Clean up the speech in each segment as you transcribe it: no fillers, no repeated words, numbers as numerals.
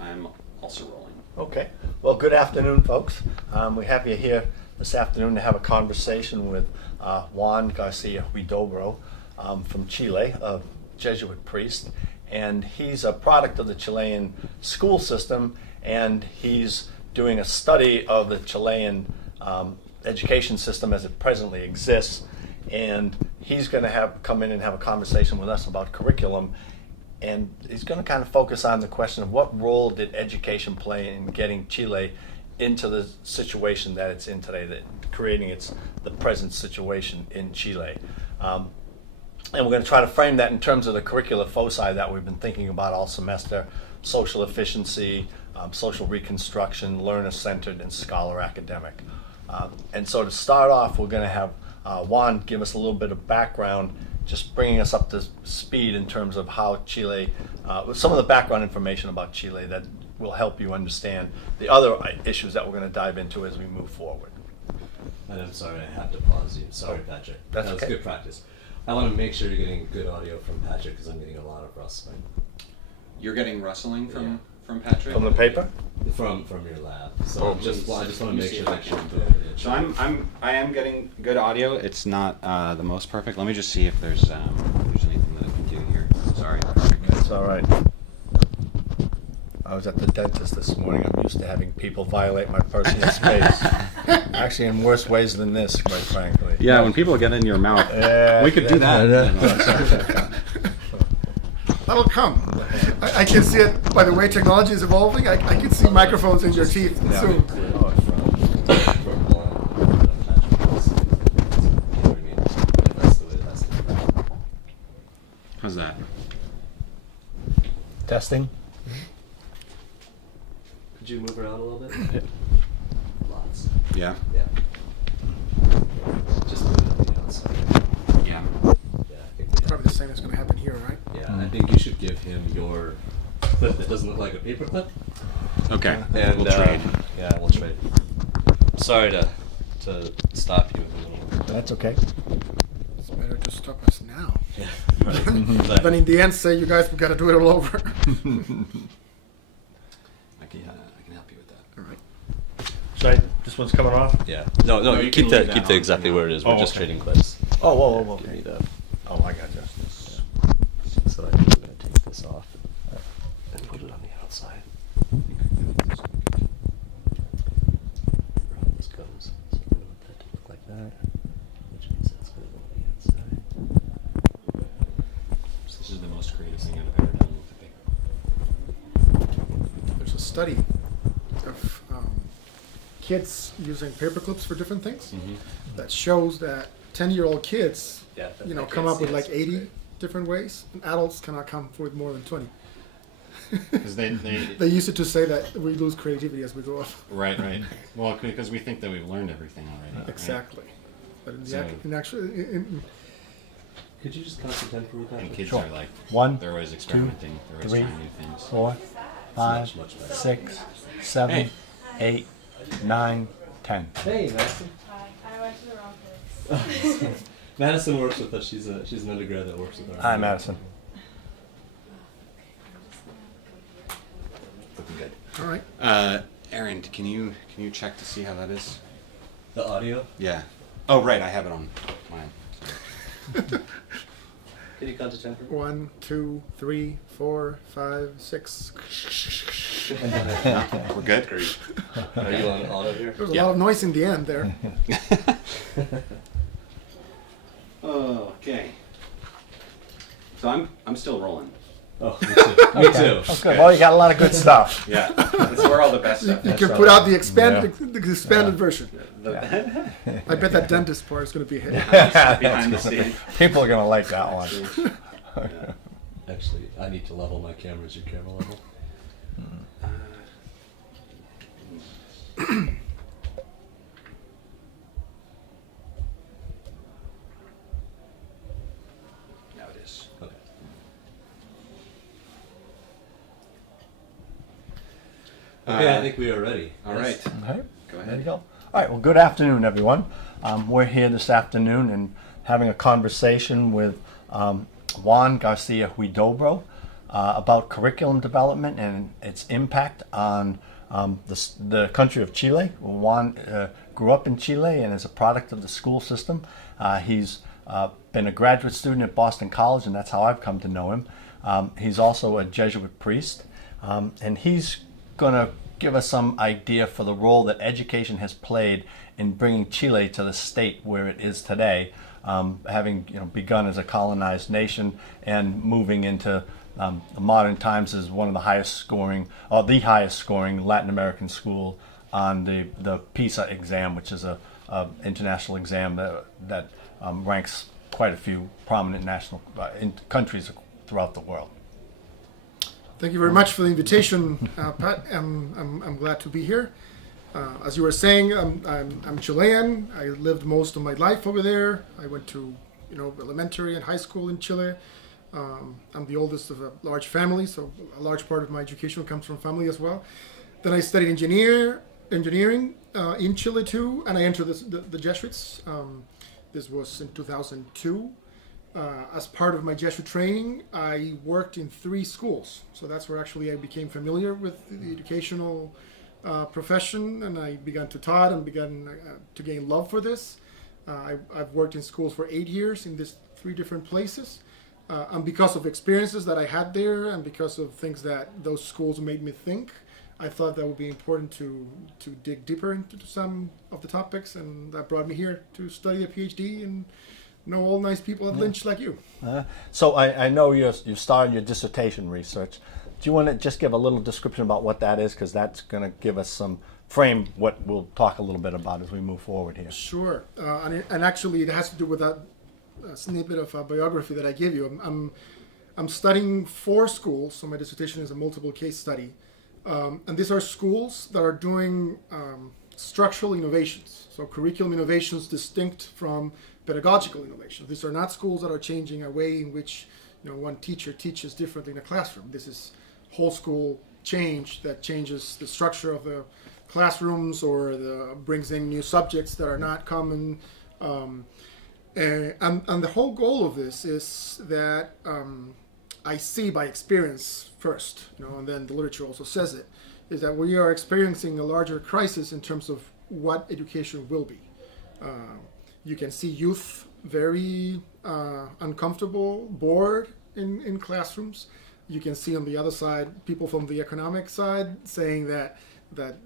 I'm also rolling. Okay. Well, good afternoon, folks. We have you here this afternoon to have a conversation with Juan Garcia Huidobro from Chile, a Jesuit priest. And he's a product of the Chilean school system, and he's doing a study of the Chilean education system as it presently exists. And he's going to come in and have a conversation with us about curriculum. And he's going to kind of focus on the question of what role did education play in getting Chile into the situation that it's in today, that creating the present situation in Chile. And we're going to try to frame that in terms of the curricula foci that we've been thinking about all semester: social efficiency, social reconstruction, learner-centered, and scholar academic. And so to start off, we're going to have Juan give us a little bit of background, just bringing us up to speed in terms of how Chile, some of the background information about Chile that will help you understand the other issues that we're going to dive into as we move forward. And I'm sorry, I have to pause you. Sorry, Patrick. That's that was okay. good practice. I want to make sure you're getting good audio from Patrick because I'm getting a lot of rustling. You're getting rustling from Yeah. from Patrick? From the paper? From your lab. So I just want to make sure that you're So I am getting good audio. It's not the most perfect. Let me just see if there's anything that I can do here. Sorry. That's all right. I was at the dentist this morning. I'm used to having people violate my personal space. Actually, in worse ways than this, quite frankly. Yeah, when people get in your mouth, we could do that. That'll come. I can see it by the way technology is evolving. I can see microphones in your teeth soon. How's that? Testing. Could you move around a little bit? Lots. Yeah. Yeah. Just move it on the outside. Yeah. Yeah, I think we Probably the same is going to happen here, right? Yeah, I think you should give him your clip that doesn't look like a paper clip. Okay. And we'll trade. Yeah, we'll trade. Sorry to stop you a little. That's okay. It's better to stop us now. Yeah. Then in the end say you guys got to do it all over. I can help you with that. All right. Sorry, this one's coming off? Yeah. No, No, you keep can leave that. that Keep that on exactly for where it now. is. We're Oh, just okay. trading clips. Oh, whoa. Give me that. Oh, I got you. So I'm going to take this off and put it on the outside. This comes. So we want that to look like that, which means that's going to go on the inside. This is the most creative thing I've ever done with the paper. There's a study of kids using paper clips for different things that shows that 10-year-old kids, Yeah, come up with like 80 different ways, and adults cannot come up with more than 20. Because they They used it to say that we lose creativity as we grow up. right. Well, because we think that we've learned everything already. right? Exactly. But in, So- Could you just concentrate for me? And kids Sure. are like, 1, they're always experimenting. They're always 3, trying new things. 4, 5, Much, much better. 6, 7, Hey. 8, 9, 10. Hey, Madison. I went to the wrong place. Madison works with us. She's an undergrad that works with us. Hi, Madison. Looking good. all right. Aaron, can you check to see how that is? The audio. Yeah. Oh, right. I have it on mine. Can you concentrate for me? 1, 2, 3, 4, 5, 6. We're good. Are you on auto here? There was a Yeah. lot of noise in the end there. Okay. So I'm still rolling. Oh, me too. Me too. Oh, good. Well, you got a lot of good stuff. Yeah. That's where all the best stuff You is. can put out the expanded version. The- I bet that dentist part is going to be a hit. behind the scenes. People are going to like that one. Actually, I need to level my camera. Is your camera level? Now it is. Okay. Okay, I think we are ready. All right. Okay. Go There you ahead. go. All right. Well, good afternoon, everyone. We're here this afternoon and having a conversation with Juan Garcia Huidobro. about curriculum development and its impact on the country of Chile. Juan grew up in Chile and is a product of the school system. He's been a graduate student at Boston College, and that's how I've come to know him. He's also a Jesuit priest, and he's going to give us some idea for the role that education has played in bringing Chile to the state where it is today, having begun as a colonized nation and moving into modern times as one of the highest scoring, or the highest scoring Latin American school on the PISA exam, which is a international exam that ranks quite a few prominent national countries throughout the world. Thank you very much for the invitation, Pat. I'm glad to be here. As you were saying, I'm Chilean. I lived most of my life over there. I went to elementary and high school in Chile. I'm the oldest of a large family, so a large part of my education comes from family as well. Then I studied engineering in Chile too, and I entered the Jesuits. This was in 2002. As part of my Jesuit training, I worked in 3 schools. So that's where actually I became familiar with the educational profession, and I began to taught and began to gain love for this. I've worked in schools for 8 years in these 3 different places. And because of experiences that I had there and because of things that those schools made me think, I thought that would be important to dig deeper into some of the topics, and that brought me here to study a PhD and know all nice people at Lynch like you. So I know you started your dissertation research. Do you want to just give a little description about what that is? Because that's going to give us some frame what we'll talk a little bit about as we move forward here. Sure. And actually it has to do with that snippet of a biography that I gave you. I'm studying 4 schools, so my dissertation is a multiple case study. And these are schools that are doing structural innovations, so curriculum innovations distinct from pedagogical innovations. These are not schools that are changing a way in which one teacher teaches differently in a classroom. This is whole school change that changes the structure of the classrooms or brings in new subjects that are not common. And the whole goal of this is that I see by experience first, and then the literature also says it, is that we are experiencing a larger crisis in terms of what education will be. You can see youth very uncomfortable, bored in classrooms. You can see on the other side people from the economic side saying that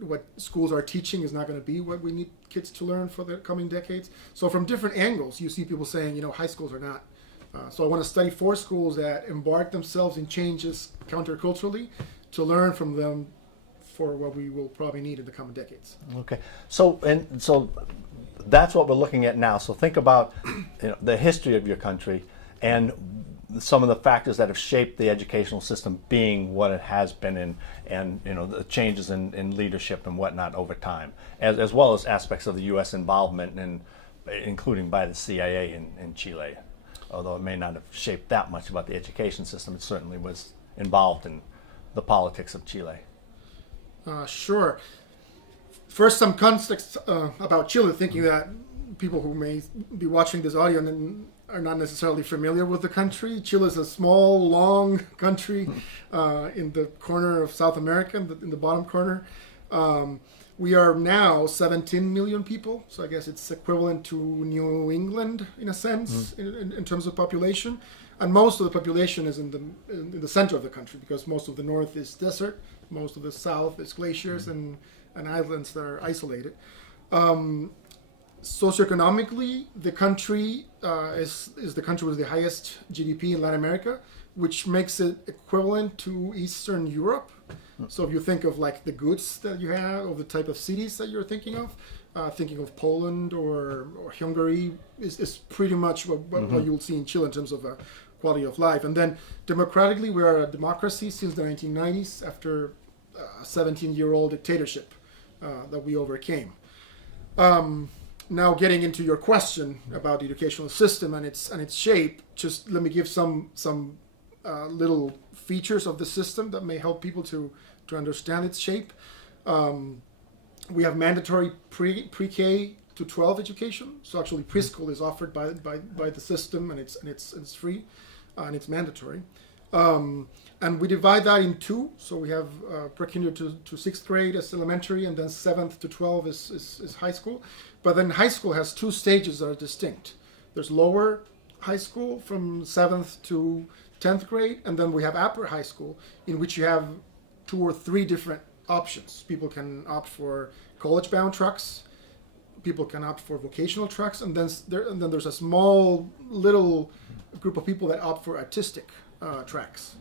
what schools are teaching is not going to be what we need kids to learn for the coming decades. So from different angles, you see people saying, high schools are not. So I want to study 4 schools that embark themselves in changes counterculturally to learn from them for what we will probably need in the coming decades. Okay, so that's what we're looking at now. So think about the history of your country and some of the factors that have shaped the educational system being what it has been and the changes in leadership and whatnot over time, as well as aspects of the U.S. involvement, including by the CIA in Chile. Although it may not have shaped that much about the education system, it certainly was involved in the politics of Chile. Sure. First, some context about Chile, thinking that people who may be watching this audio are not necessarily familiar with the country. Chile is a small, long country in the corner of South America, in the bottom corner. We are now 17 million people, so I guess it's equivalent to New England in a sense, in terms of population. And most of the population is in the center of the country, because most of the north is desert, most of the south is glaciers and islands that are isolated. Socioeconomically, the country is the country with the highest GDP in Latin America, which makes it equivalent to Eastern Europe. So if you think of like the goods that you have, or the type of cities that you're thinking of Poland or Hungary is pretty much what you'll see in Chile in terms of quality of life. And then democratically, we are a democracy since the 1990s after a 17-year-old dictatorship that we overcame. Now getting into your question about the educational system and its shape, just let me give some little features of the system that may help people to understand its shape. We have mandatory pre-K to 12 education. So actually preschool is offered by the system, and it's free and it's mandatory. And we divide that in two. So we have pre-kinder to sixth grade as elementary, and then 7th to 12 is high school. But then high school has two stages that are distinct. There's lower high school from 7th to 10th grade, and then we have upper high school, in which you have 2 or 3 different options. People can opt for college-bound trucks. People can opt for vocational trucks, and then there's a small little group of people that opt for artistic tracks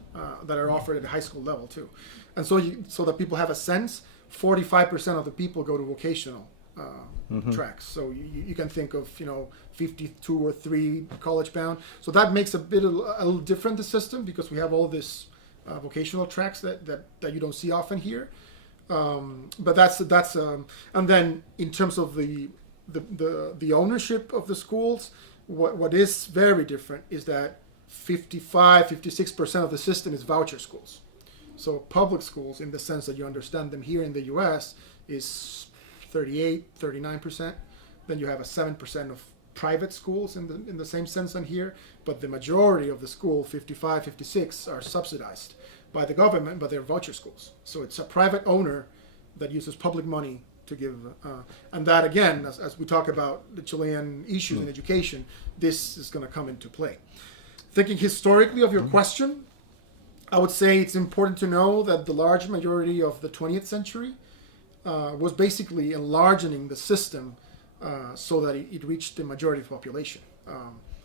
that are offered at the high school level too. And so that people have a sense, 45% of the people go to vocational tracks. So you can think of 52 or 3 college bound. So that makes a little different the system, because we have all this vocational tracks that you don't see often here. But that's and then in terms of the ownership of the schools, what is very different is that 56% of the system is voucher schools. So public schools, in the sense that you understand them here in the U.S., is 39%. Then you have a 7% of private schools in the same sense than here, but the majority of the school, 56, are subsidized by the government, but they're voucher schools. So it's a private owner that uses public money to give, and that again, as we talk about the Chilean issues in education, this is going to come into play. Thinking historically of your question, I would say it's important to know that the large majority of the 20th century was basically enlarging the system so that it reached the majority of the population.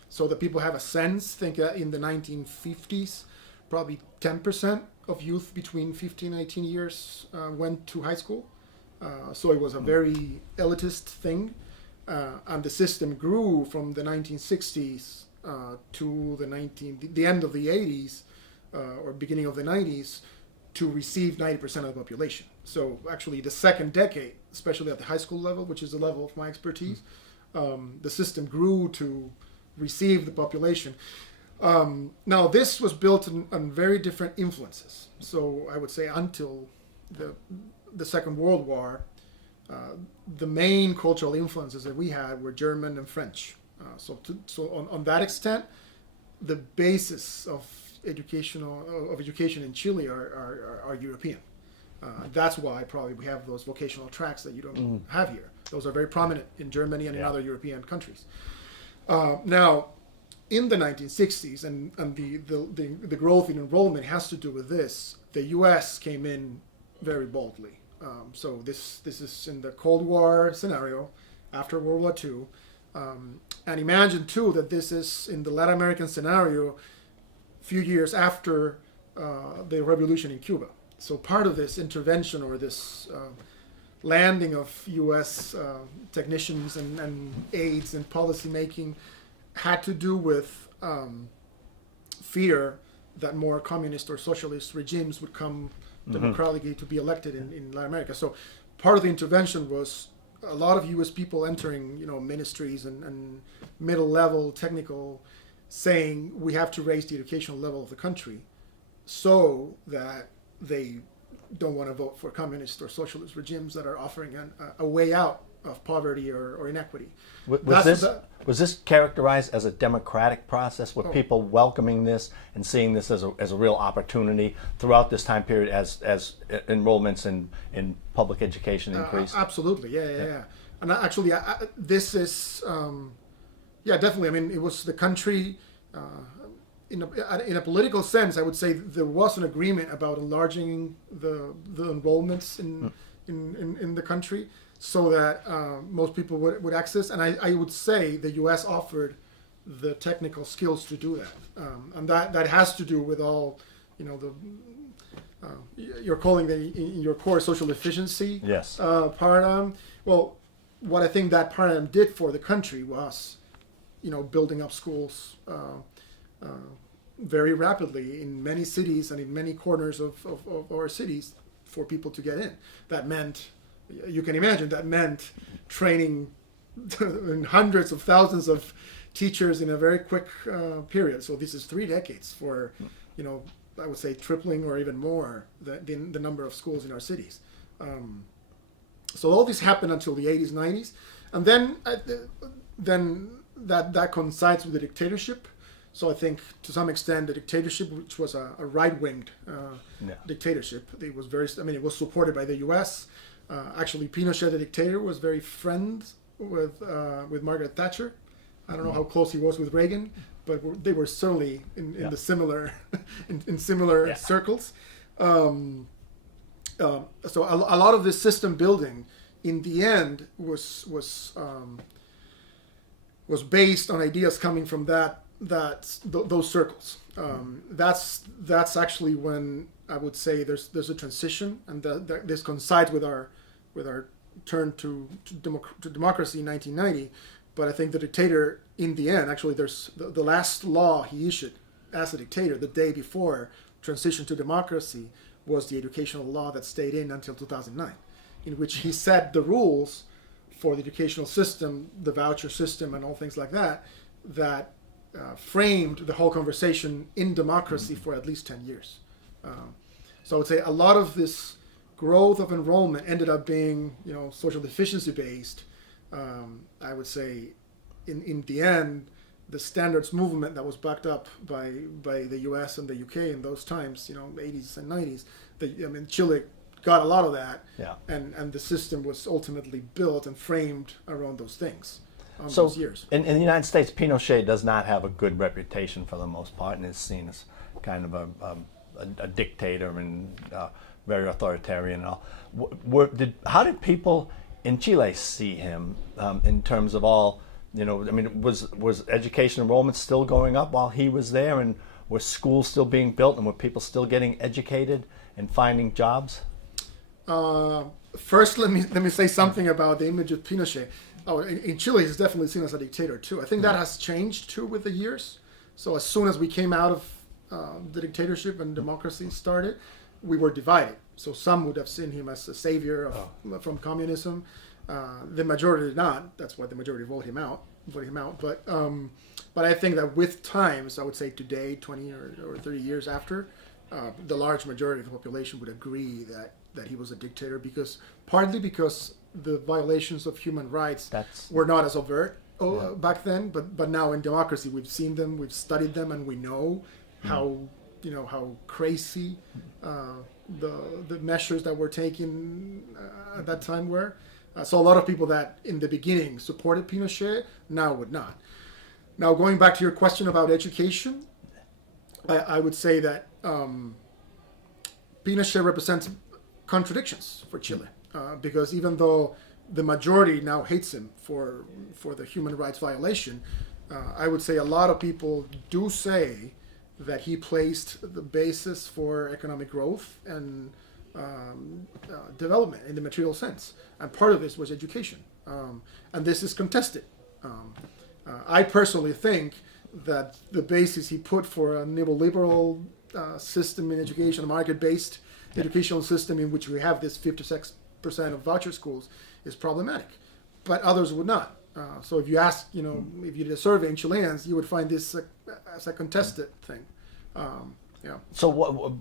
So that people have a sense, think in the 1950s, probably 10% of youth between 15 and 18 years went to high school. So it was a very elitist thing. And the system grew from the 1960s to the end of the 80s or beginning of the 90s to receive 90% of the population. So actually the second decade, especially at the high school level, which is the level of my expertise, the system grew to receive the population. Now this was built on very different influences. So I would say until the Second World War, the main cultural influences that we had were German and French. So on that extent, the basis of education in Chile are European. That's why probably we have those vocational tracks that you don't have here. Those are very prominent in Germany and in other European countries. Now, in the 1960s, and the growth in enrollment has to do with this. The U.S. came in very boldly. So this is in the Cold War scenario after World War II. And imagine too that this is in the Latin American scenario a few years after the revolution in Cuba. So part of this intervention or this landing of U.S. Technicians and aides and policy making had to do with fear that more communist or socialist regimes would come democratically to be elected in Latin America. So part of the intervention was a lot of U.S. people entering, ministries and middle-level technical, saying we have to raise the educational level of the country so that they don't want to vote for communist or socialist regimes that are offering a way out of poverty or inequity. Was this characterized as a democratic process? Were people welcoming this and seeing this as a real opportunity throughout this time period as enrollments in public education increased? Absolutely, yeah. And actually, this is, definitely. I mean, it was the country. In a political sense, I would say there was an agreement about enlarging the enrollments in the country, so that most people would access. And I would say the U.S. offered the technical skills to do that, and that has to do with all, you're calling in your core social efficiency paradigm. Well, what I think that paradigm did for the country was, building up schools very rapidly in many cities and in many corners of our cities for people to get in. That meant, you can imagine, training hundreds of thousands of teachers in a very quick period. So this is 3 decades for, I would say tripling or even more the number of schools in our cities. So all this happened until the 80s, 90s. And then that coincides with the dictatorship. So I think to some extent the dictatorship, which was a right-winged Yeah. dictatorship, it was very. I mean, it was supported by the U.S. Actually, Pinochet, the dictator, was very friends with Margaret Thatcher. I don't know how close he was with Reagan, but they were certainly in the similar in similar Yeah. circles. So a lot of this system building, in the end, was based on ideas coming from those circles. That's actually when I would say there's a transition, and this coincides with our turn to democracy in 1990. But I think the dictator, in the end, actually, there's the last law he issued as a dictator the day before transition to democracy was the educational law that stayed in until 2009, in which he set the rules for the educational system, the voucher system, and all things like that, framed the whole conversation in democracy for at least 10 years. So I would say a lot of this growth of enrollment ended up being, social deficiency based. I would say, in the end, the standards movement that was backed up by the U.S. and the U.K. in those times, 80s and 90s. Chile got a lot of that, Yeah. and the system was ultimately built and framed around those things. So Those years. in the United States, Pinochet does not have a good reputation for the most part, and is seen as kind of a dictator and very authoritarian and all. How did people in Chile see him in terms of all? Was education enrollment still going up while he was there, and were schools still being built, and were people still getting educated and finding jobs? First, let me say something about the image of Pinochet. In Chile, he's definitely seen as a dictator too. I think that has changed too with the years. So as soon as we came out of the dictatorship and democracy started, we were divided. So some would have seen him as a savior from communism. The majority did not. That's why the majority voted him out. But I think that with time, so I would say today, 20 or 30 years after, the large majority of the population would agree that he was a dictator, partly because the violations of human rights were not as overt back then, but now in democracy we've seen them, we've studied them, and we know how crazy the measures that were taken at that time were. So a lot of people that in the beginning supported Pinochet now would not. Now, going back to your question about education, I would say that Pinochet represents contradictions for Chile, because even though the majority now hates him for the human rights violation, I would say a lot of people do say that he placed the basis for economic growth and development in the material sense, and part of this was education, and this is contested. I personally think that the basis he put for a neoliberal system in education, a market-based educational system in which we have this 56% of voucher schools, is problematic, but others would not. So if you ask, if you did a survey in Chileans, you would find this as a contested thing. So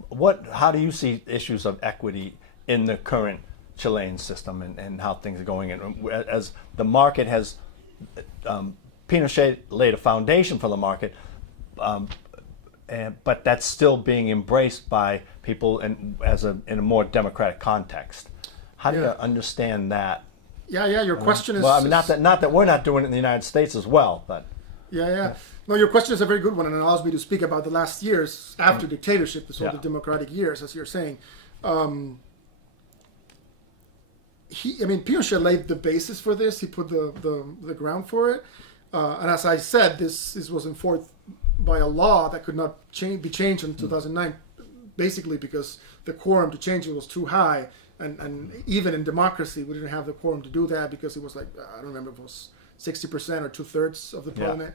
how do you see issues of equity in the current Chilean system, and how things are going? And as the market has, Pinochet laid a foundation for the market, but that's still being embraced by people in a more democratic context. How do you understand that? Yeah. Your question is. Well, I mean, not that we're not doing it in the United States as well, but. Yeah. No, your question is a very good one, and it allows me to speak about the last years after dictatorship, the sort of democratic years, as you're saying. Pinochet laid the basis for this. He put the ground for it, and as I said, this was enforced by a law that could not be changed in 2009, basically because the quorum to change it was too high, and even in democracy, we didn't have the quorum to do that because it was I don't remember if it was 60% or 2/3 of the parliament.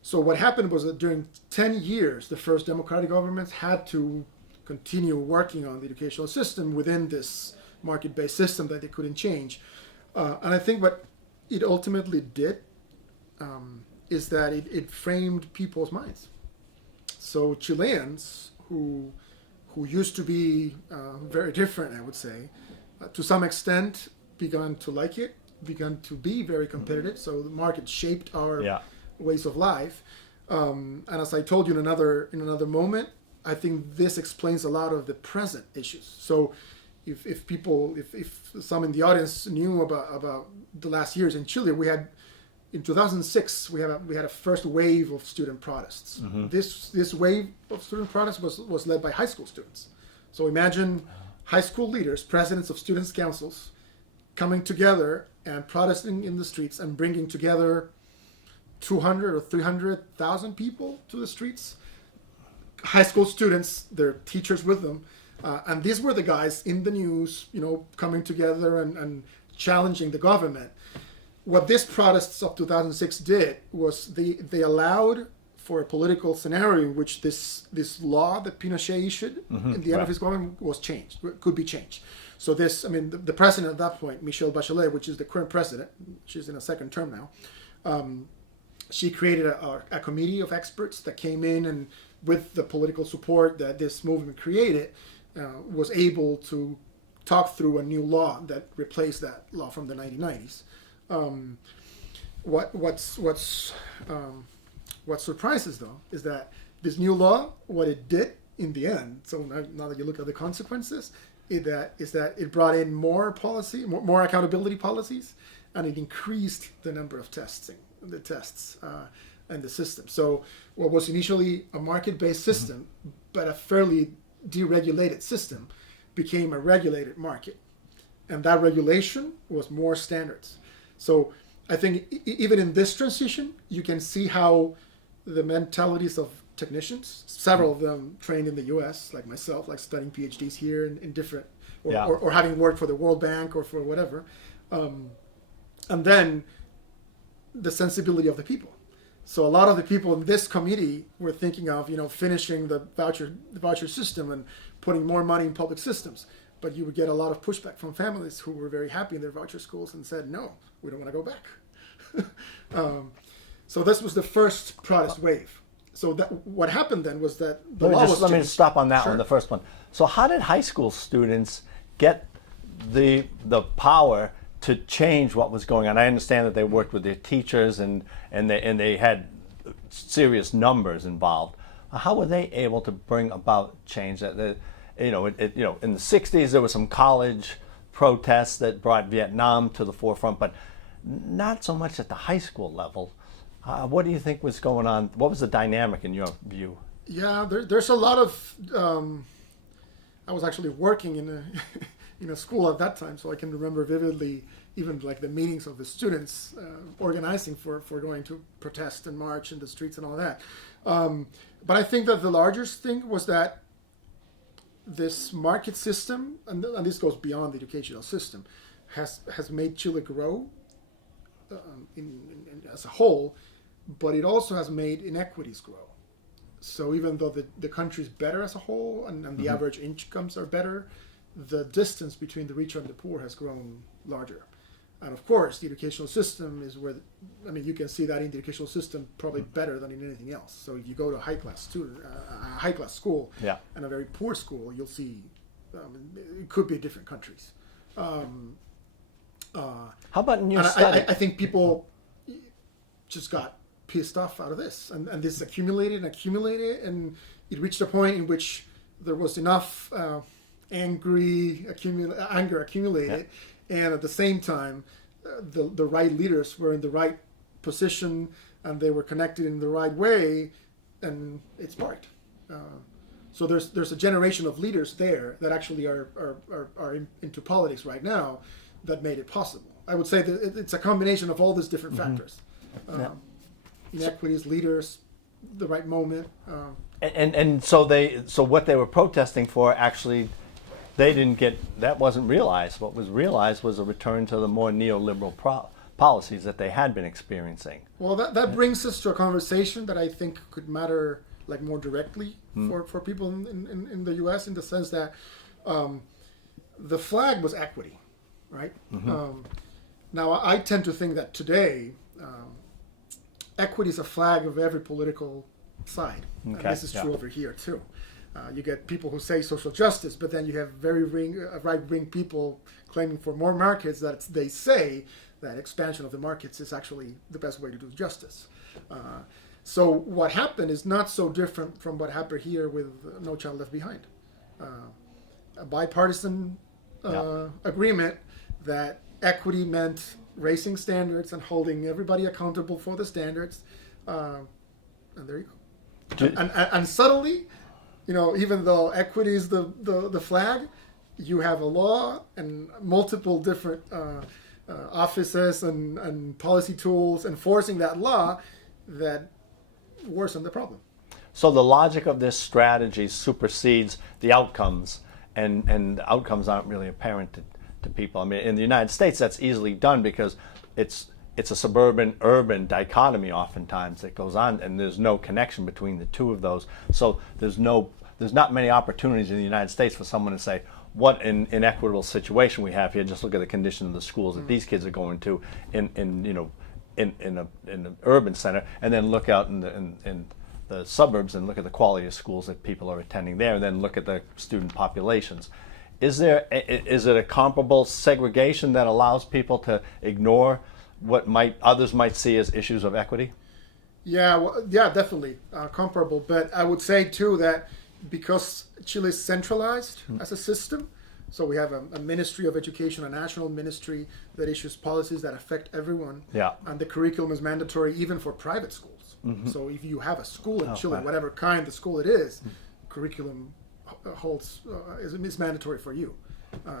So what happened was that during 10 years, the first democratic governments had to continue working on the educational system within this market-based system that they couldn't change. And I think what it ultimately did is that it framed people's minds. So Chileans who used to be very different, I would say, to some extent began to like it, began to be very competitive. So the market shaped our ways of life. And as I told you in another moment, I think this explains a lot of the present issues. So if some in the audience knew about the last years in Chile, we had in 2006 we had a first wave of student protests. This wave of student protests was led by high school students. So imagine high school leaders, presidents of students' councils, coming together and protesting in the streets and bringing together 200 or 300,000 people to the streets. High school students, their teachers with them, and these were the guys in the news, coming together and challenging the government. What these protests of 2006 did was they allowed for a political scenario in which this law that Pinochet issued in the end of his government was changed, could be changed. So the president at that point, Michelle Bachelet, which is the current president, she's in a second term now, she created a committee of experts that came in and with the political support that this movement created, was able to talk through a new law that replaced that law from the 1990s. What surprises though is that this new law, what it did in the end, so now that you look at the consequences, is that it brought in more policy, more accountability policies, and it increased the number of tests and the system. So what was initially a market-based system, but a fairly deregulated system, became a regulated market. And that regulation was more standards. So I think even in this transition, you can see how the mentalities of technicians, several of them trained in the US, like myself, like studying PhDs here in different, or having worked for the World Bank or for whatever. And then the sensibility of the people. So a lot of the people in this committee were thinking of, finishing the voucher system and putting more money in public systems. But you would get a lot of pushback from families who were very happy in their voucher schools and said, no, we don't want to go back. So this was the first protest wave. So what happened then was that let me stop on that one, the first one. So how did high school students get the power to change what was going on? I understand that they worked with their teachers and they had serious numbers involved. How were they able to bring about change? That in the 60s there were some college protests that brought Vietnam to the forefront, but not so much at the high school level. What do you think was going on? What was the dynamic in your view? Yeah, there's a lot of. I was actually working in a school at that time, so I can remember vividly even like the meetings of the students organizing for going to protest and march in the streets and all that. But I think that the largest thing was that this market system, and this goes beyond the educational system, has made Chile grow as a whole, but it also has made inequities grow. So even though the country's better as a whole and the average incomes are better, the distance between the rich and the poor has grown larger. And of course, the educational system is where, you can see that in the educational system probably better than in anything else. So if you go to a high-class school, and a very poor school, you'll see it could be different countries. How about in your study? I think people just got pissed off out of this, and this accumulated, and it reached a point in which there was enough anger accumulated, and at the same time, the right leaders were in the right position, and they were connected in the right way, and it sparked. So there's a generation of leaders there that actually are into politics right now that made it possible. I would say that it's a combination of all these different factors. Inequities, leaders, the right moment. And so what they were protesting for, actually, they didn't get, that wasn't realized. What was realized was a return to the more neoliberal policies that they had been experiencing. Well, that brings us to a conversation that I think could matter more directly for people in the U.S. in the sense that the flag was equity, right? Now, I tend to think that today, equity is a flag of every political side. Okay. And this is true over here, too. You get people who say social justice, but then you have very right-wing people claiming for more markets that they say that expansion of the markets is actually the best way to do justice. So what happened is not so different from what happened here with No Child Left Behind. A bipartisan agreement that equity meant raising standards and holding everybody accountable for the standards, and there you go. And suddenly, even though equity is the flag, you have a law and multiple different offices and policy tools enforcing that law that worsen the problem. So the logic of this strategy supersedes the outcomes, and the outcomes aren't really apparent to people. I mean, in the United States, that's easily done because it's a suburban-urban dichotomy oftentimes that goes on, and there's no connection between the two of those. So there's not many opportunities in the United States for someone to say, what an inequitable situation we have here. Just look at the condition of the schools that these kids are going to in an urban center, and then look out in the suburbs and look at the quality of schools that people are attending there, and then look at the student populations. Is it a comparable segregation that allows people to ignore what others might see as issues of equity? Yeah, well, yeah, definitely comparable. But I would say too that because Chile is centralized as a system, so we have a Ministry of Education, a national ministry that issues policies that affect everyone. Yeah. And the curriculum is mandatory even for private schools. So if you have a school in Chile, right. whatever kind the school it is, curriculum is mandatory for you.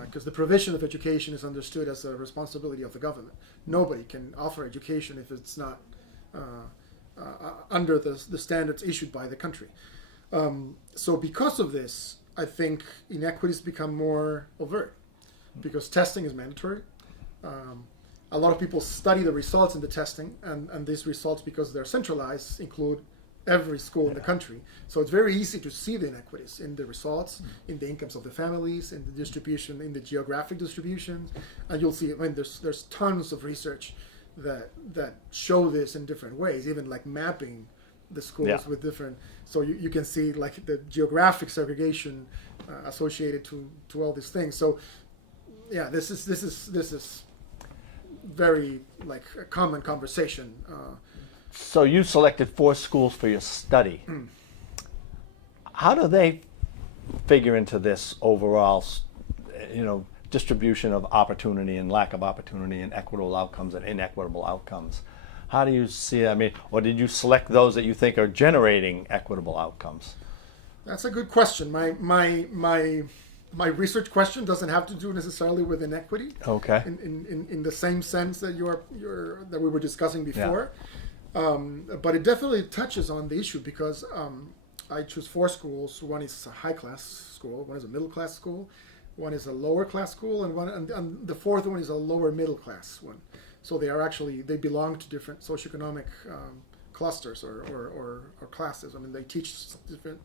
Because the provision of education is understood as a responsibility of the government. Nobody can offer education if it's not under the standards issued by the country. So because of this, I think inequities become more overt because testing is mandatory. A lot of people study the results in the testing, and these results, because they're centralized, include every school in the country. So it's very easy to see the inequities in the results, in the incomes of the families, in the distribution, in the geographic distributions, and you'll see. I mean, there's tons of research that show this in different ways, even like mapping the schools with different. So you can see like the geographic segregation associated to all these things. So yeah, this is very like a common conversation. So you selected 4 schools for your study. How do they figure into this overall, distribution of opportunity and lack of opportunity and equitable outcomes and inequitable outcomes? How do you see it? I mean, or did you select those that you think are generating equitable outcomes? That's a good question. My research question doesn't have to do necessarily with inequity. Okay. In the same sense that that we were discussing before. But it definitely touches on the issue because I choose 4 schools. One is a high-class school, one is a middle-class school, one is a lower-class school, and the 4th one is a lower-middle-class one. So they belong to different socioeconomic clusters or classes. I mean, they teach different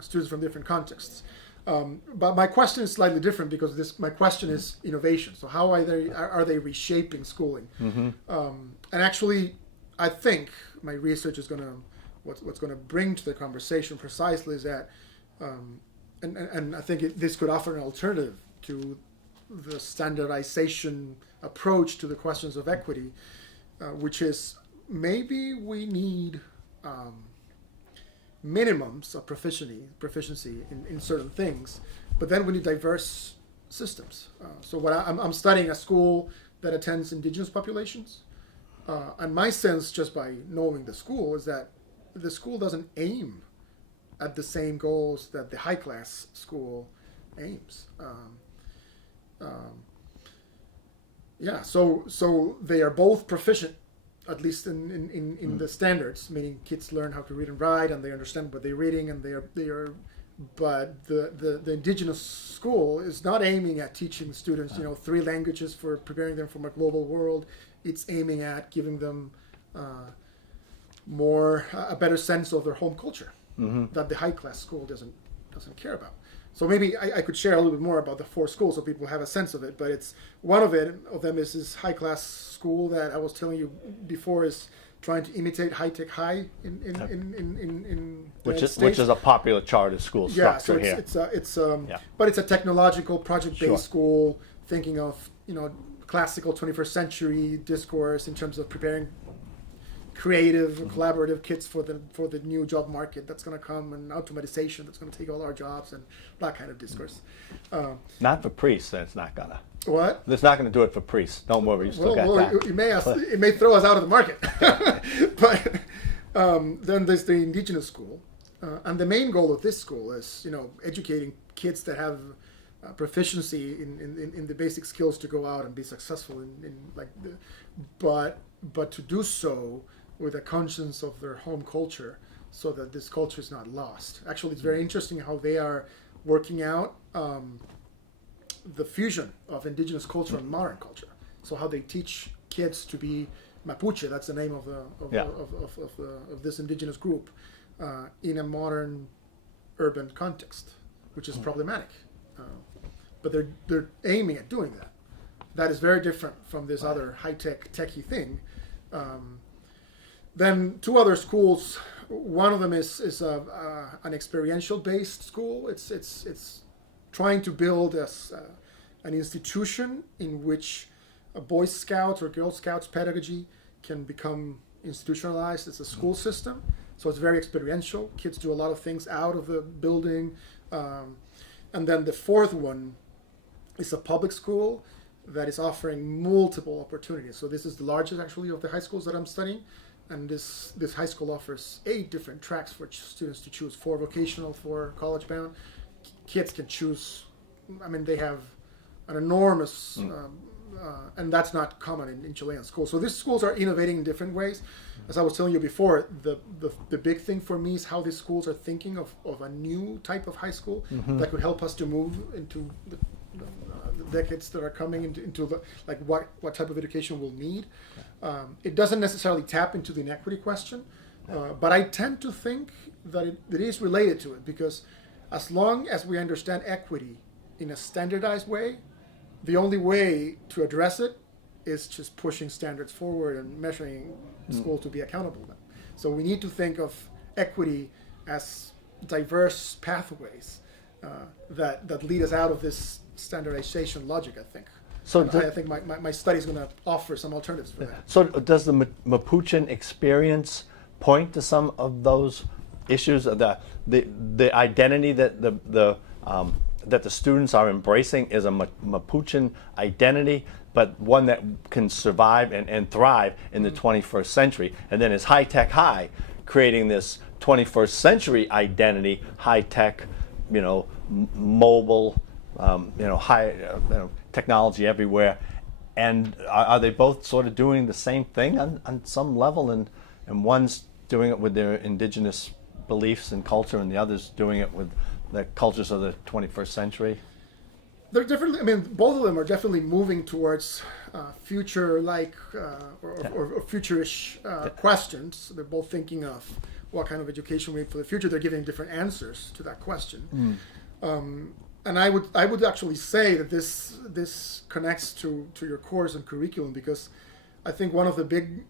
students from different contexts. But my question is slightly different because my question is innovation. So how are they reshaping schooling? And actually, I think my research is what's going to bring to the conversation precisely is that, and I think this could offer an alternative to the standardization approach to the questions of equity, which is maybe we need minimums of proficiency in certain things, but then we need diverse systems. So I'm studying a school that attends indigenous populations. And my sense, just by knowing the school, is that the school doesn't aim at the same goals that the high-class school aims. So they are both proficient, at least in the standards, meaning kids learn how to read and write, and they understand what they're reading, and they are. But the indigenous school is not aiming at teaching students, 3 languages for preparing them for a global world. It's aiming at giving them a better sense of their home culture that the high-class school doesn't care about. So maybe I could share a little bit more about the 4 schools so people have a sense of it. But it's one of them is this high-class school that I was telling you before is trying to imitate high-tech high in which is a popular charter school structure here. But it's a technological project-based school thinking of classical 21st century discourse in terms of preparing creative, collaborative kits for the new job market that's going to come, and automatization that's going to take all our jobs, and that kind of discourse. Not for priests, it's not gonna. What? It's not gonna do it for priests. Don't worry, you still got that. It may throw us out of the market. But then there's the indigenous school, and the main goal of this school is, educating kids that have proficiency in the basic skills to go out and be successful but to do so with a conscience of their home culture, so that this culture is not lost. Actually, it's very interesting how they are working out the fusion of indigenous culture and modern culture. So how they teach kids to be Mapuche, that's the name of this indigenous group, in a modern urban context, which is problematic. But they're aiming at doing that. That is very different from this other high-tech, techie thing. Then two other schools. One of them is an experiential-based school. It's trying to build an institution in which a Boy Scouts or Girl Scouts pedagogy can become institutionalized as a school system. So it's very experiential. Kids do a lot of things out of the building. And then the fourth one is a public school that is offering multiple opportunities. So this is the largest, actually, of the high schools that I'm studying. And this high school offers 8 different tracks for students to choose, 4 vocational, 4 college-bound. Kids can choose. I mean, they have an enormous, and that's not common in Chilean schools. So these schools are innovating in different ways. As I was telling you before, the big thing for me is how these schools are thinking of a new type of high school that could help us to move into the decades that are coming into what type of education we'll need. It doesn't necessarily tap into the inequity question, but I tend to think that it is related to it, because as long as we understand equity in a standardized way, the only way to address it is just pushing standards forward and measuring schools to be accountable then. So we need to think of equity as diverse pathways that lead us out of this standardization logic, I think. So I think my study is going to offer some alternatives for that. So does the Mapuchean experience point to some of those issues, the identity that the students are embracing is a Mapuchean identity, but one that can survive and thrive in the 21st century, and then is high-tech high, creating this 21st century identity, high-tech, mobile, high technology everywhere. And are they both sort of doing the same thing on some level, and one's doing it with their indigenous beliefs and culture, and the other's doing it with the cultures of the 21st century? They're definitely, both of them are definitely moving towards future-like or future-ish questions. They're both thinking of what kind of education we need for the future. They're giving different answers to that question. And I would actually say that this connects to your course and curriculum, because I think one of the big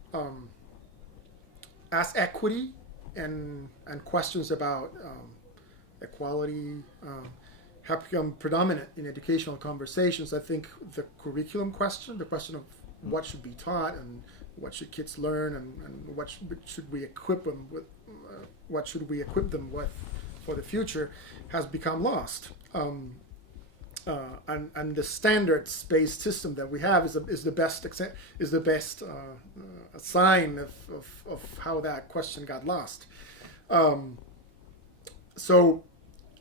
as equity and questions about equality have become predominant in educational conversations. I think the curriculum question, the question of what should be taught and what should kids learn, and what should we equip them with, for the future, has become lost. And the standards-based system that we have is the best sign of how that question got lost. So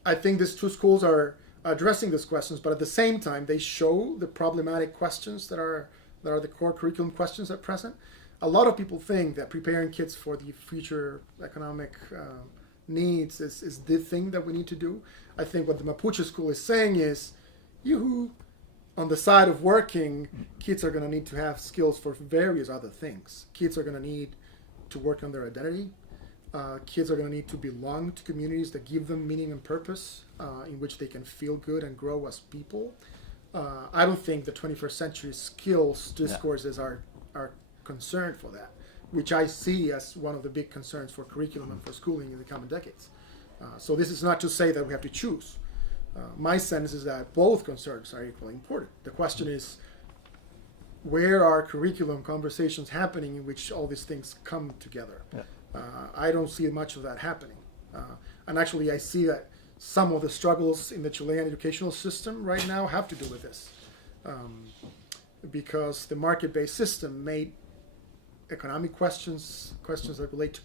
I think these two schools are addressing these questions, but at the same time, they show the problematic questions that are the core curriculum questions at present. A lot of people think that preparing kids for the future economic needs is the thing that we need to do. I think what the Mapuche school is saying is, on the side of working, kids are going to need to have skills for various other things. Kids are going to need to work on their identity. Kids are going to need to belong to communities that give them meaning and purpose, in which they can feel good and grow as people. I don't think the 21st century skills discourses are concerned for that, which I see as one of the big concerns for curriculum and for schooling in the coming decades. So this is not to say that we have to choose. My sense is that both concerns are equally important. The question is, where are curriculum conversations happening in which all these things come together? Yeah. I don't see much of that happening. And actually, I see that some of the struggles in the Chilean educational system right now have to do with this. Because the market-based system made economic questions that relate to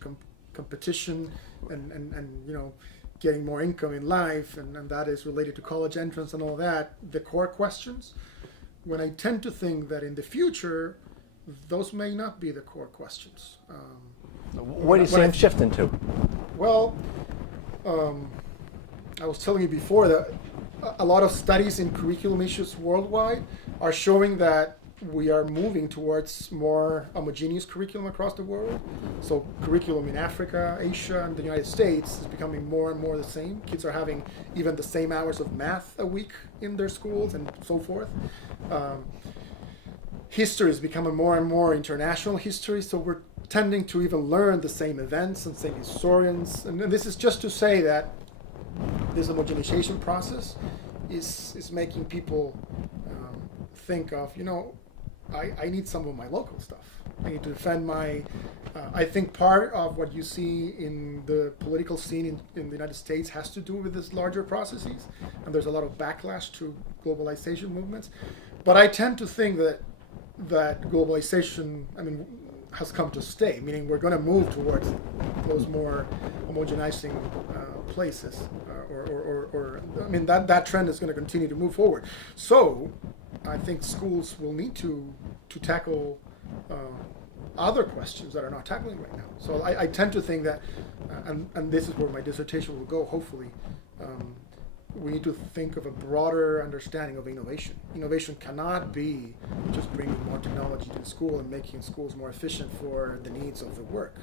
competition and you know, getting more income in life, and that is related to college entrance and all that, the core questions, when I tend to think that in the future, those may not be the core questions. Where do you see them shifting to? Well, I was telling you before that a lot of studies in curriculum issues worldwide are showing that we are moving towards more homogeneous curriculum across the world. So curriculum in Africa, Asia, and the United States is becoming more and more the same. Kids are having even the same hours of math a week in their schools and so forth. History is becoming more and more international history, so we're tending to even learn the same events and same historians. And this is just to say that this homogenization process is making people think of, you know, I need some of my local stuff. I need to defend my, I think part of what you see in the political scene in the United States has to do with this larger processes, and there's a lot of backlash to globalization movements. But I tend to think that globalization, I mean, has come to stay, meaning we're going to move towards those more homogenizing places, or I mean, that trend is going to continue to move forward. So I think schools will need to tackle other questions that are not tackling right now. So I tend to think that, and this is where my dissertation will go, hopefully, we need to think of a broader understanding of innovation. Innovation cannot be just bringing more technology to the school and making schools more efficient for the needs of the work.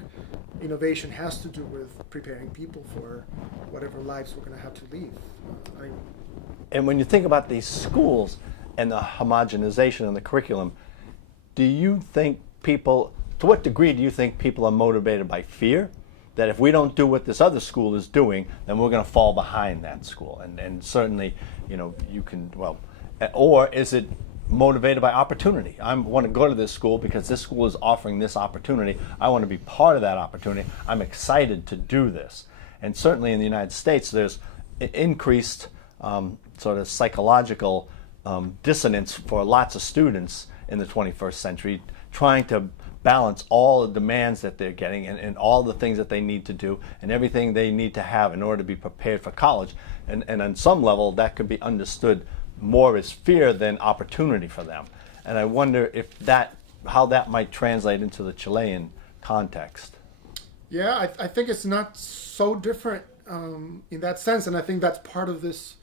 Innovation has to do with preparing people for whatever lives we're going to have to lead. And when you think about these schools and the homogenization in the curriculum, do you think people, to what degree do you think people are motivated by fear? That if we don't do what this other school is doing, then we're going to fall behind that school. And certainly, you know, you can, well, or is it motivated by opportunity? I want to go to this school because this school is offering this opportunity. I want to be part of that opportunity. I'm excited to do this. And certainly in the United States, there's increased sort of psychological dissonance for lots of students in the 21st century, trying to balance all the demands that they're getting and all the things that they need to do and everything they need to have in order to be prepared for college. And on some level, that could be understood more as fear than opportunity for them. And I wonder if how that might translate into the Chilean context. Yeah, I think it's not so different in that sense, and I think that's part of this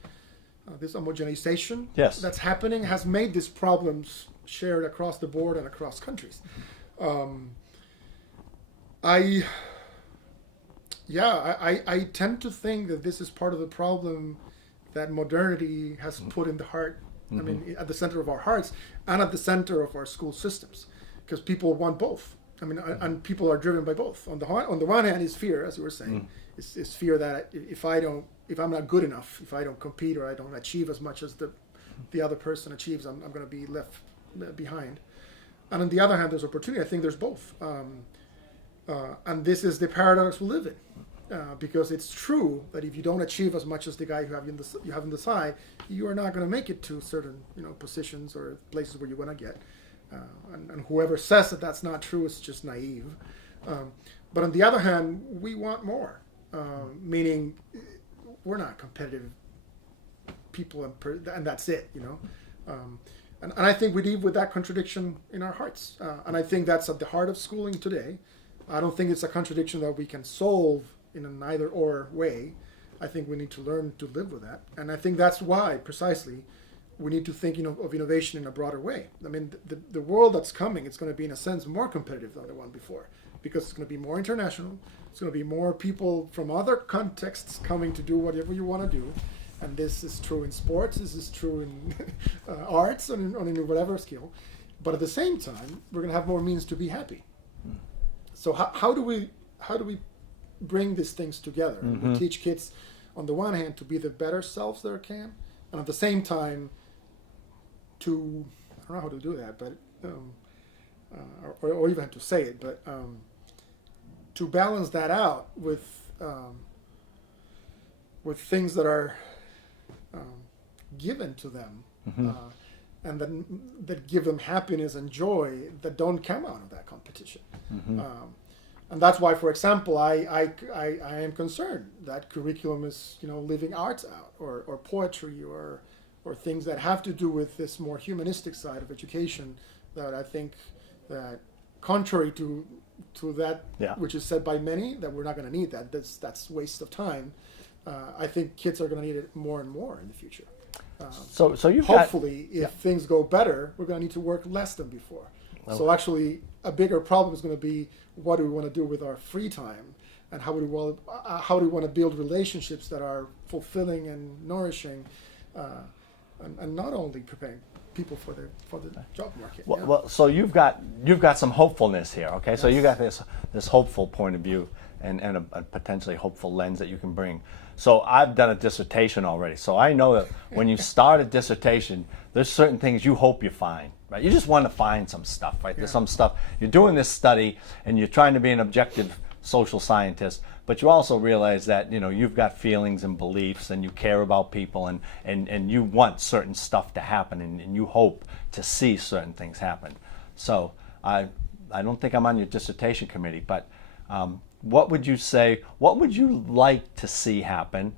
this homogenization that's happening has made these problems shared across the board and across countries. I tend to think that this is part of the problem that modernity has put in the heart, I mean, at the center of our hearts and at the center of our school systems, because people want both. I mean, and people are driven by both. On the one hand is fear, as you were saying, is fear that if I'm not good enough, if I don't compete or I don't achieve as much as the other person achieves, I'm going to be left behind. And on the other hand, there's opportunity. I think there's both. And this is the paradox we live in. Because it's true that if you don't achieve as much as the guy you have on the side, you are not going to make it to certain positions or places where you want to get. And whoever says that that's not true is just naive. But on the other hand, we want more. Meaning we're not competitive people and that's it, And I think we live with that contradiction in our hearts. And I think that's at the heart of schooling today. I don't think it's a contradiction that we can solve in an either-or way. I think we need to learn to live with that. And I think that's why, precisely, we need to think of innovation in a broader way. I mean, the world that's coming, it's going to be, in a sense, more competitive than the one before. Because it's going to be more international. It's going to be more people from other contexts coming to do whatever you want to do. And this is true in sports, this is true in arts, and in whatever skill. But at the same time, we're going to have more means to be happy. So how do we bring these things together? We teach kids, on the one hand, to be the better selves they can, and at the same time, I don't know how to do that, but or even to say it, but to balance that out with things that are given to them, and that give them happiness and joy that don't come out of that competition. And that's why, for example, I am concerned that curriculum is leaving arts out, or poetry, or things that have to do with this more humanistic side of education, that I think that, contrary to that, which is said by many, that we're not going to need that. That's waste of time. I think kids are going to need it more and more in the future. So you've hopefully, if things go better, we're going to need to work less than before. So actually, a bigger problem is going to be, what do we want to do with our free time, and how do we want to build relationships that are fulfilling and nourishing, and not only preparing people for the job market. Well, so you've got some hopefulness here, okay? Yes. So you got this hopeful point of view and a potentially hopeful lens that you can bring. So I've done a dissertation already, so I know that when you start a dissertation, there's certain things you hope you find, right? You just want to find some stuff, right? There's some stuff. You're doing this study and you're trying to be an objective social scientist, but you also realize that you've got feelings and beliefs, and you care about people, and you want certain stuff to happen, and you hope to see certain things happen. So I don't think I'm on your dissertation committee, but what would you say, what would you like to see happen?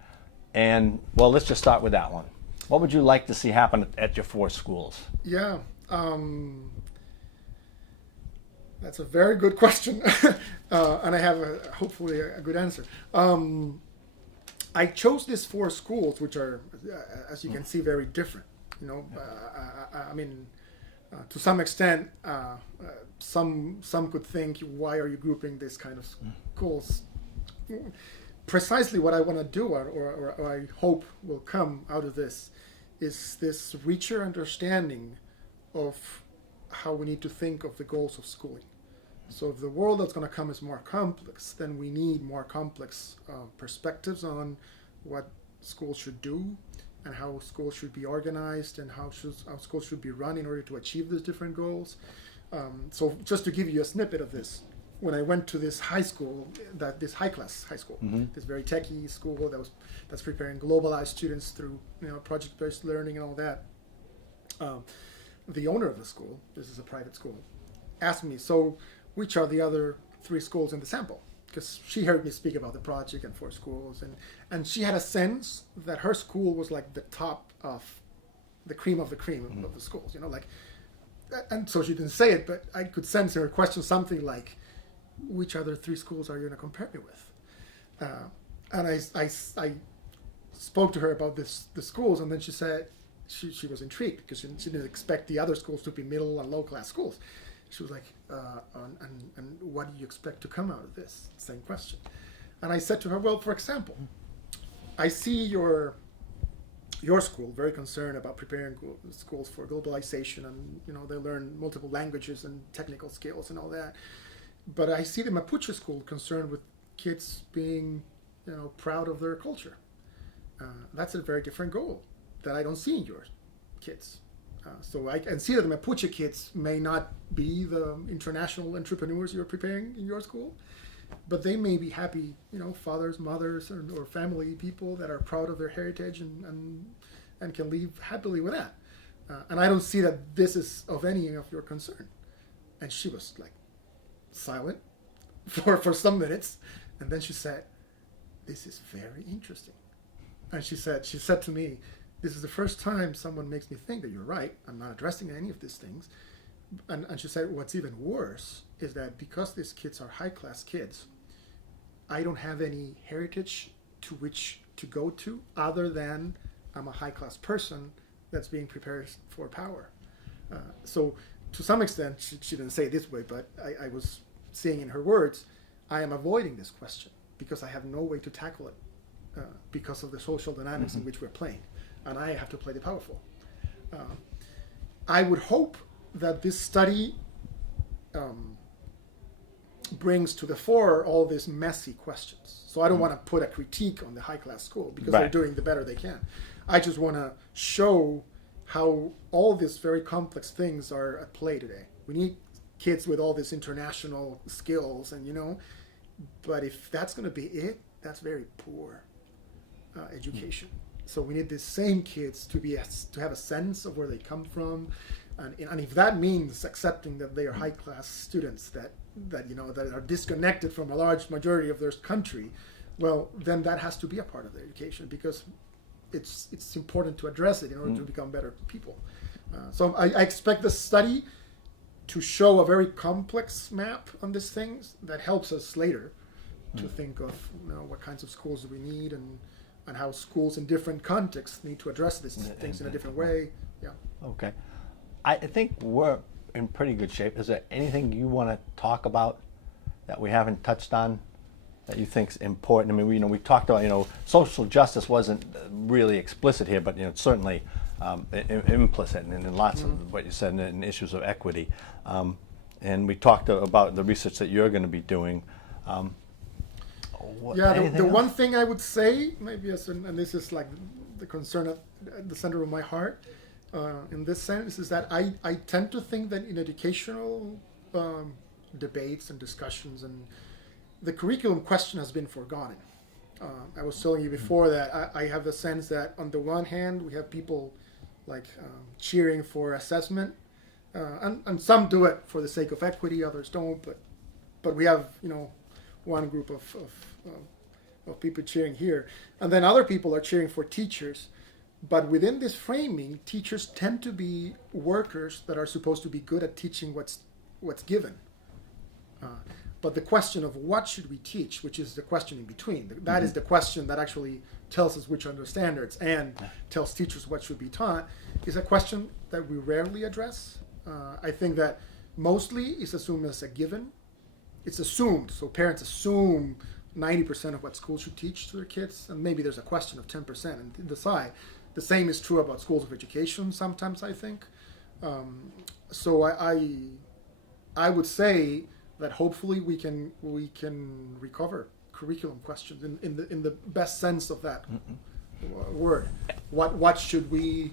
And well, let's just start with that one. What would you like to see happen at your 4 schools? Yeah, that's a very good question, and I have hopefully a good answer. I chose these 4 schools, which are, as you can see, very different. I mean, to some extent, some could think, why are you grouping this kind of schools? Precisely what I want to do, or I hope will come out of this, is this richer understanding of how we need to think of the goals of schooling. So if the world that's going to come is more complex, then we need more complex perspectives on what schools should do, and how schools should be organized, and how schools should be run in order to achieve these different goals. So just to give you a snippet of this, when I went to this high school, this high-class high school, this very techy school that's preparing globalized students through project-based learning and all that, the owner of the school, this is a private school, asked me, so which are the other 3 schools in the sample? Because she heard me speak about the project and 4 schools, and she had a sense that her school was like the top of the cream of the cream of the schools, and so she didn't say it, but I could sense in her question something like, which other 3 schools are you going to compare me with? And I spoke to her about the schools, and then she said she was intrigued, because she didn't expect the other schools to be middle and low class schools. She was like, and what do you expect to come out of this? Same question. And I said to her, well, for example, I see your school very concerned about preparing schools for globalization, and they learn multiple languages and technical skills and all that. But I see the Mapuche school concerned with kids being proud of their culture. That's a very different goal that I don't see in your kids. So I can see that the Mapuche kids may not be the international entrepreneurs you're preparing in your school, but they may be happy, fathers, mothers, or family people that are proud of their heritage and can live happily with that. And I don't see that this is of any of your concern. And she was like silent for some minutes, and then she said, this is very interesting. And she said to me, this is the first time someone makes me think that you're right. I'm not addressing any of these things. And she said, what's even worse is that because these kids are high-class kids, I don't have any heritage to which to go to other than I'm a high-class person that's being prepared for power. So to some extent, she didn't say it this way, but I was saying in her words, I am avoiding this question because I have no way to tackle it because of the social dynamics in which we're playing. And I have to play the powerful. I would hope that this study brings to the fore all these messy questions. So I don't want to put a critique on the high-class school because they're doing the better they can. I just want to show how all these very complex things are at play today. We need kids with all these international skills, and but if that's going to be it, that's very poor education. So we need the same kids to have a sense of where they come from, and if that means accepting that they are high class students that are disconnected from a large majority of their country, well, then that has to be a part of their education, because it's important to address it in order to become better people. So I expect the study to show a very complex map on these things that helps us later to think of what kinds of schools do we need, and how schools in different contexts need to address these things in a different way. Yeah. Okay. I think we're in pretty good shape. Is there anything you want to talk about that we haven't touched on that you think is important? I mean, we talked about, social justice wasn't really explicit here, but it's certainly implicit in lots of what you said in issues of equity. And we talked about the research that you're going to be doing. The one thing I would say, maybe, and this is like the concern at the center of my heart, in this sense, is that I tend to think that in educational debates and discussions, and the curriculum question has been forgotten. I was telling you before that I have the sense that on the one hand we have people like cheering for assessment, and some do it for the sake of equity, others don't. But we have one group of people cheering here, and then other people are cheering for teachers. But within this framing, teachers tend to be workers that are supposed to be good at teaching what's given. But the question of what should we teach, which is the question in between, that is the question that actually tells us which are the standards and tells teachers what should be taught, is a question that we rarely address. I think that mostly is assumed as a given. It's assumed, so parents assume 90% of what schools should teach to their kids, and maybe there's a question of 10% and decide. The same is true about schools of education sometimes, I think. So I would say that hopefully we can recover curriculum questions in the best sense of that word. What should we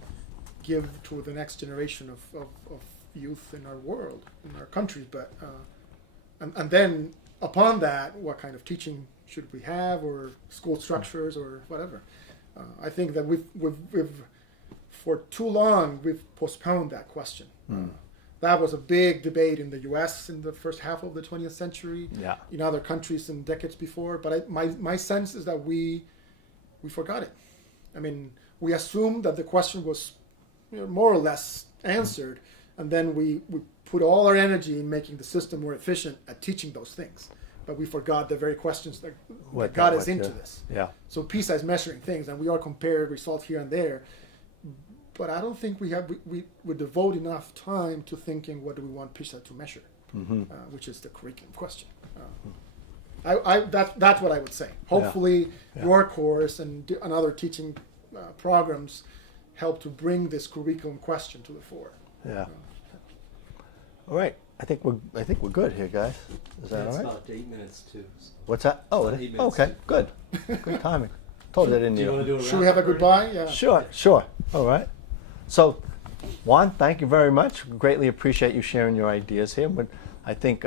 give to the next generation of youth in our world, in our countries? But and then upon that, what kind of teaching should we have, or school structures, or whatever? I think that we've for too long we've postponed that question. That was a big debate in the U.S. in the first half of the 20th century. Yeah. In other countries in decades before. But my sense is that we forgot it. I mean, we assumed that the question was more or less answered, and then we put all our energy in making the system more efficient at teaching those things. But we forgot the very questions that got us into this. Yeah. So PISA is measuring things, and we all compare results here and there. But I don't think we devote enough time to thinking what do we want PISA to measure, which is the curriculum question. That's what I would say. Hopefully, your course and other teaching programs help to bring this curriculum question to the fore. Yeah. All right. I think we're good here, guys. Is that all right? It's about 8 minutes too. So. What's that? Oh, About 8 minutes. okay. Good. Good timing. Told you I didn't. Do you want to do a Should we have a goodbye? Yeah. Sure. All right. So, Juan, thank you very much. Greatly appreciate you sharing your ideas here. But I think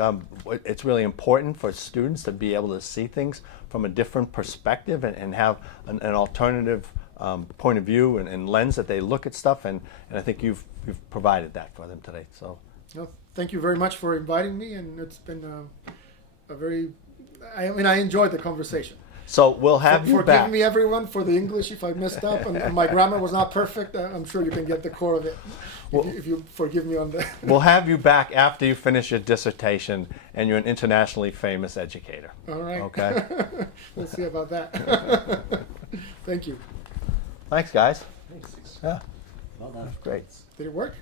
it's really important for students to be able to see things from a different perspective and have an alternative point of view and lens that they look at stuff. And I think you've provided that for them today. So, No, thank you very much for inviting me, and it's been I enjoyed the conversation. so we'll have you Forgive back. me, everyone, for the English if I messed up and my grammar was not perfect. I'm sure you can get the core of it if you forgive me on that. We'll have you back after you finish your dissertation and you're an internationally famous educator. All right. Okay. We'll see about that. Thank you. Thanks, guys. Thanks. Yeah, Well done. great. Did it work?